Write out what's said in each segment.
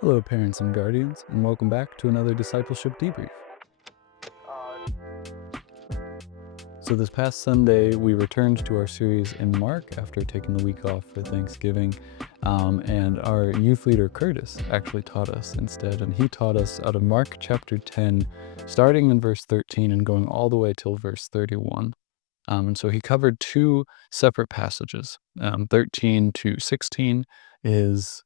Hello, parents and guardians, and welcome back to another Discipleship Debrief. So, this past Sunday, we returned to our series in Mark after taking the week off for Thanksgiving. And our youth leader, Curtis, actually taught us instead. And he taught us out of Mark chapter 10, starting in verse 13 and going all the way till verse 31. And so he covered two separate passages. 13 to 16 is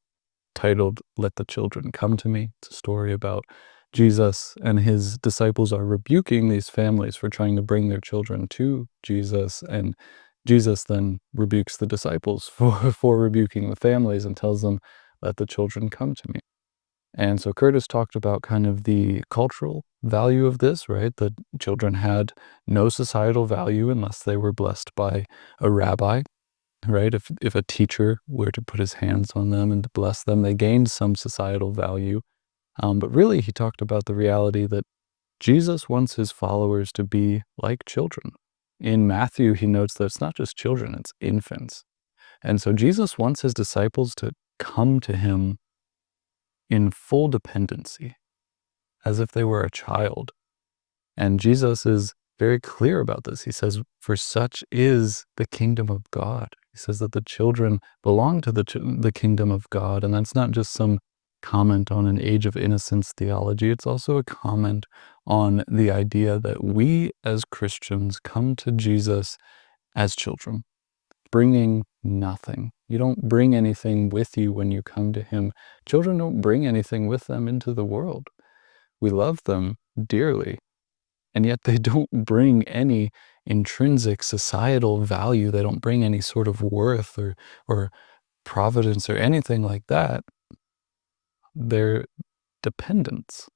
titled "Let the Children Come to Me." It's a story about Jesus and his disciples are rebuking these families for trying to bring their children to Jesus, and Jesus then rebukes the disciples for rebuking the families and tells them, "Let the children come to me." And so Curtis talked about kind of the cultural value of this, right? The children had no societal value unless they were blessed by a rabbi, right? If a teacher were to put his hands on them and to bless them, they gained some societal value. But really, he talked about the reality that Jesus wants his followers to be like children. In Matthew, he notes that it's not just children, it's infants. And so Jesus wants his disciples to come to him in full dependency, as if they were a child. And Jesus is very clear about this. He says, "For such is the kingdom of God." He says that the children belong to the kingdom of God. And that's not just some comment on an age of innocence theology. It's also a comment on the idea that we as Christians come to Jesus as children, bringing nothing. You don't bring anything with you when you come to him. Children don't bring anything with them into the world. We love them dearly, and yet they don't bring any intrinsic societal value. They don't bring any sort of worth or providence or anything like that. They're dependents.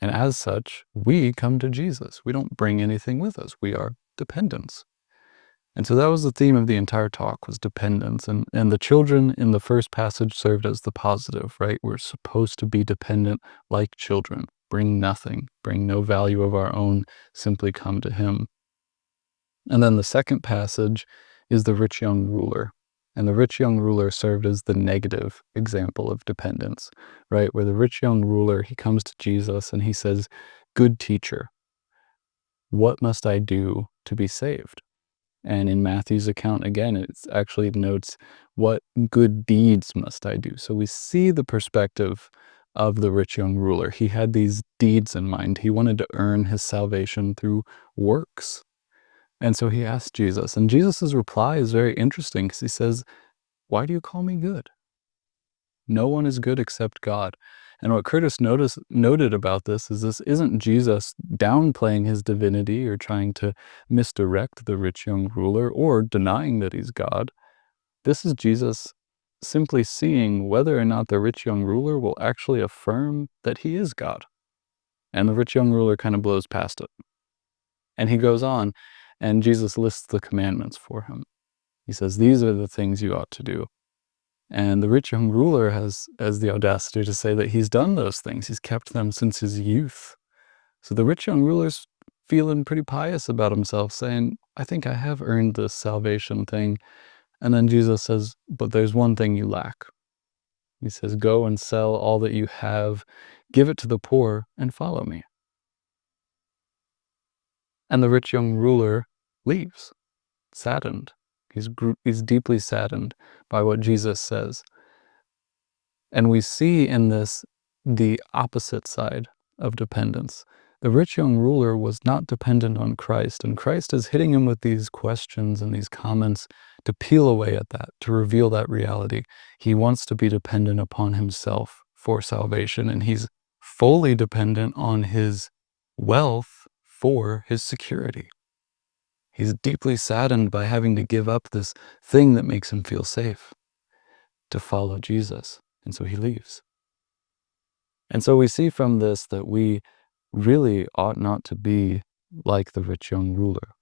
And as such, we come to Jesus. We don't bring anything with us. We are dependents. And so that was the theme of the entire talk, was dependence. And the children in the first passage served as the positive, right? We're supposed to be dependent like children. Bring nothing, bring no value of our own, simply come to him. And then the second passage is the rich young ruler. And the rich young ruler served as the negative example of dependence, right? Where the rich young ruler, he comes to Jesus and he says, "Good teacher, what must I do to be saved?" And in Matthew's account, again, it actually notes, "What good deeds must I do?" So we see the perspective of the rich young ruler. He had these deeds in mind. He wanted to earn his salvation through works. And so he asked Jesus, and Jesus' reply is very interesting because he says, "Why do you call me good? No one is good except God." And what Curtis noted about this isn't Jesus downplaying his divinity or trying to misdirect the rich young ruler or denying that he's God. This is Jesus simply seeing whether or not the rich young ruler will actually affirm that he is God. And the rich young ruler kind of blows past it. And he goes on, and Jesus lists the commandments for him. He says, "These are the things you ought to do." And the rich young ruler has the audacity to say that he's done those things. He's kept them since his youth. So the rich young ruler's feeling pretty pious about himself, saying, "I think I have earned this salvation thing." And then Jesus says, "But there's one thing you lack." He says, "Go and sell all that you have, give it to the poor, and follow me." And the rich young ruler leaves, saddened. He's deeply saddened by what Jesus says. And we see in this the opposite side of dependence. The rich young ruler was not dependent on Christ, and Christ is hitting him with these questions and these comments to peel away at that, to reveal that reality. He wants to be dependent upon himself for salvation, and he's fully dependent on his wealth for his security. He's deeply saddened by having to give up this thing that makes him feel safe to follow Jesus, and so he leaves. And so we see from this that we really ought not to be like the rich young ruler.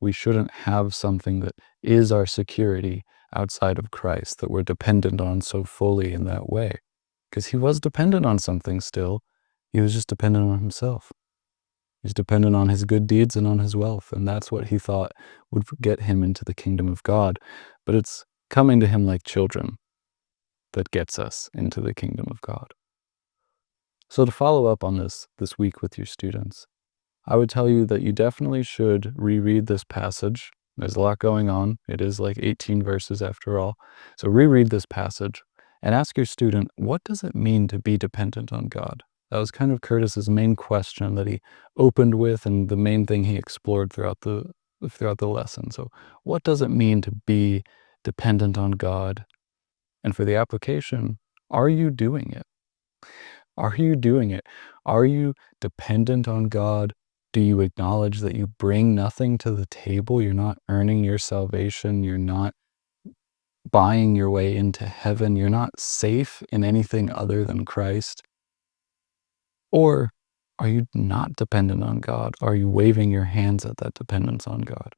We shouldn't have something that is our security outside of Christ, that we're dependent on so fully in that way. Because he was dependent on something still. He was just dependent on himself. He's dependent on his good deeds and on his wealth, and that's what he thought would get him into the kingdom of God. But it's coming to him like children that gets us into the kingdom of God. So to follow up on this week with your students, I would tell you that you definitely should reread this passage. There's a lot going on. It is like 18 verses after all. So reread this passage and ask your student, what does it mean to be dependent on God? That was kind of Curtis's main question that he opened with and the main thing he explored throughout the lesson. So what does it mean to be dependent on God? And for the application, are you doing it? Are you doing it? Are you dependent on God? Do you acknowledge that you bring nothing to the table? You're not earning your salvation. You're not buying your way into heaven. You're not safe in anything other than Christ. Or are you not dependent on God? Are you waving your hands at that dependence on God?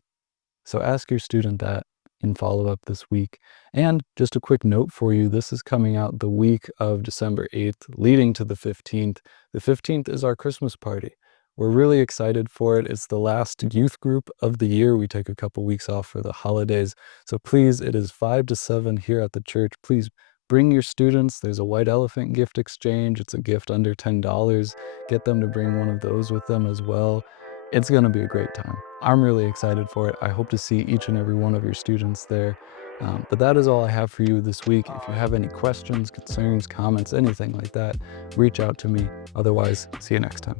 So ask your student that in follow-up this week. And just a quick note for you, this is coming out the week of December 8th, leading to the 15th. The 15th is our Christmas party. We're really excited for it. It's the last youth group of the year. We take a couple weeks off for the holidays. So please, it is 5 to 7 here at the church. Please bring your students. There's a white elephant gift exchange. It's a gift under $10. Get them to bring one of those with them as well. It's going to be a great time. I'm really excited for it. I hope to see each and every one of your students there. But that is all I have for you this week. If you have any questions, concerns, comments, anything like that, reach out to me. Otherwise, see you next time.